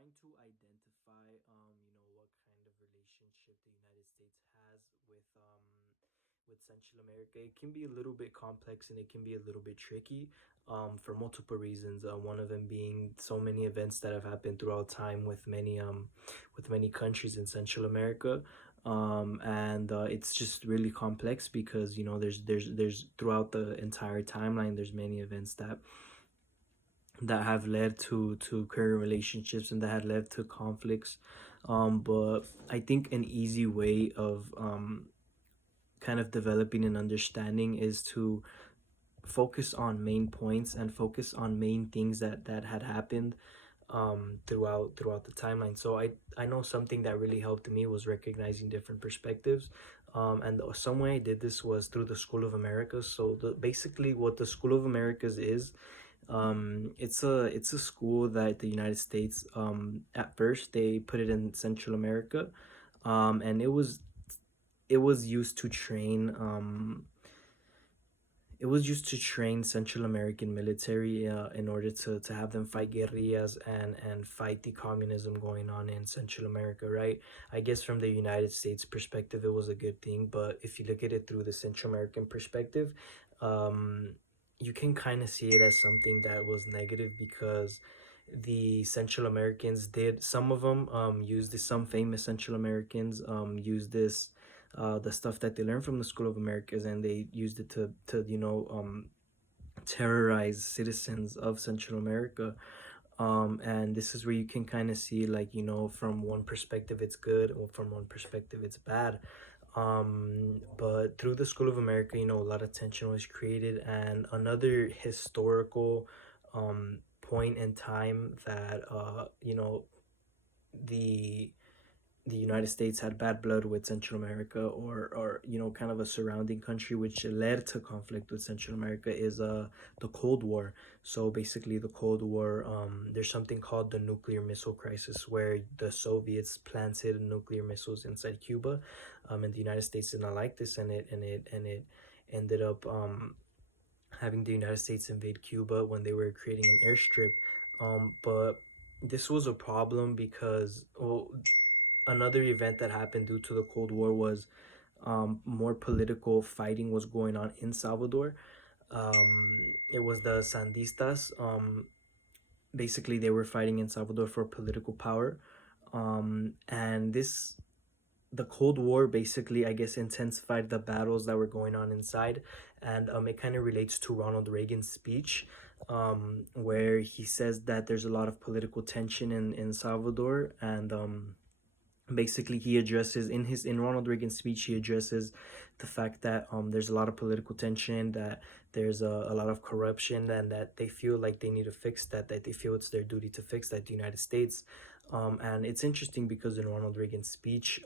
trying to identify, what kind of relationship the United States has with Central America. It can be a little bit complex and it can be a little bit tricky, for multiple reasons. One of them being so many events that have happened throughout time with many countries in Central America. And It's just really complex because there's throughout the entire timeline there's many events that have led to current relationships and that had led to conflicts. But I think an easy way of kind of developing an understanding is to focus on main points and focus on main things that had happened throughout the timeline. So I know something that really helped me was recognizing different perspectives. Some way I did this was through the School of Americas. So basically what the School of Americas is, it's a school that the United States, at first they put it in Central America, and it was used to train it was used to train Central American military, in order to have them fight guerrillas and fight the communism going on in Central America, right? I guess from the United States perspective, it was a good thing, but if you look at it through the Central American perspective, you can kind of see it as something that was negative because the Central Americans did, some of them use this, some famous Central Americans use this, the stuff that they learned from the School of Americas, and they used it to terrorize citizens of Central America. And this is where you can kind of see, like, from one perspective it's good or from one perspective it's bad. But through the School of America, a lot of tension was created, and another historical point in time that the the United States had bad blood with Central America, or kind of a surrounding country which led to conflict with Central America, is the Cold War. So basically, the Cold War, there's something called the nuclear missile crisis, where the Soviets planted nuclear missiles inside Cuba, and the United States did not like this, and it ended up having the United States invade Cuba when they were creating an airstrip. But this was a problem because, well, another event that happened due to the Cold War was, more political fighting was going on in Salvador. It was the Sandistas. Basically, they were fighting in Salvador for political power. And the Cold War basically, I guess, intensified the battles that were going on inside. And it kind of relates to Ronald Reagan's speech, where he says that there's a lot of political tension in Salvador. And basically he addresses in Ronald Reagan's speech, he addresses the fact that there's a lot of political tension, that there's a lot of corruption, and that they feel like they need to fix that they feel it's their duty to fix that, the United States. And it's interesting because in Ronald Reagan's speech,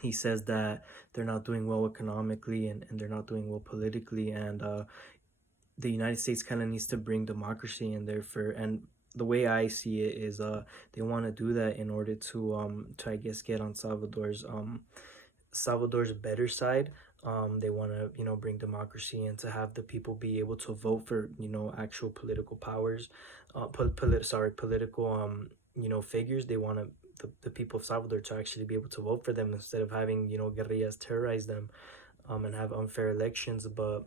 he says that they're not doing well economically, and they're not doing well politically, and the United States kind of needs to bring democracy in there for, and the way I see it is, they want to do that in order to, I guess, get on Salvador's better side. They want to, bring democracy and to have the people be able to vote for, actual political powers, political, figures. They want the people of Salvador to actually be able to vote for them instead of having, guerrillas terrorize them, and have unfair elections. But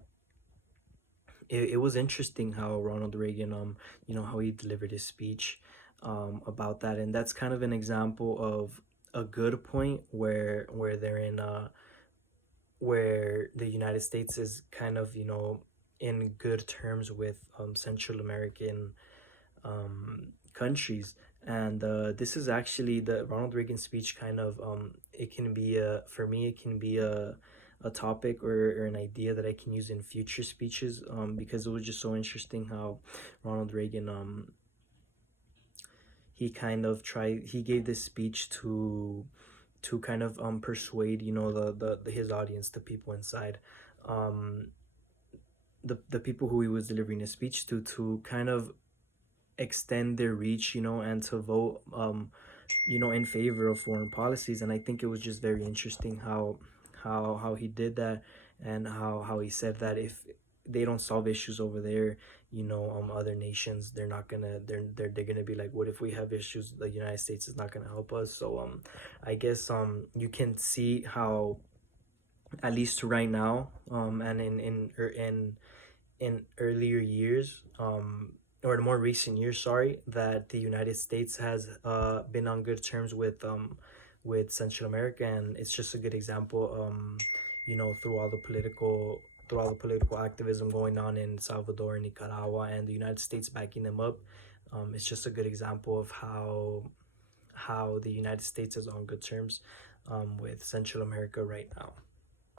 it was interesting how Ronald Reagan, how he delivered his speech, about that, and that's kind of an example of a good point where they're in, where the United States is kind of, in good terms with Central American countries. And this is actually the Ronald Reagan speech, kind of, it can be a, for me it can be a topic, or an idea that I can use in future speeches, because it was just so interesting how Ronald Reagan, he gave this speech to kind of persuade, the his audience, the people inside, um the people who he was delivering his speech to kind of extend their reach, and to vote, in favor of foreign policies. And I think it was just very interesting how he did that, and how he said that if they don't solve issues over there, other nations, they're not gonna they're gonna be like, what if we have issues? The United States is not gonna help us. So I guess you can see how, at least right now, and in earlier years, or more recent years, sorry, that the United States has been on good terms with Central America, and it's just a good example, through all the political activism going on in Salvador and Nicaragua, and the United States backing them up. It's just a good example of how the United States is on good terms with Central America right now.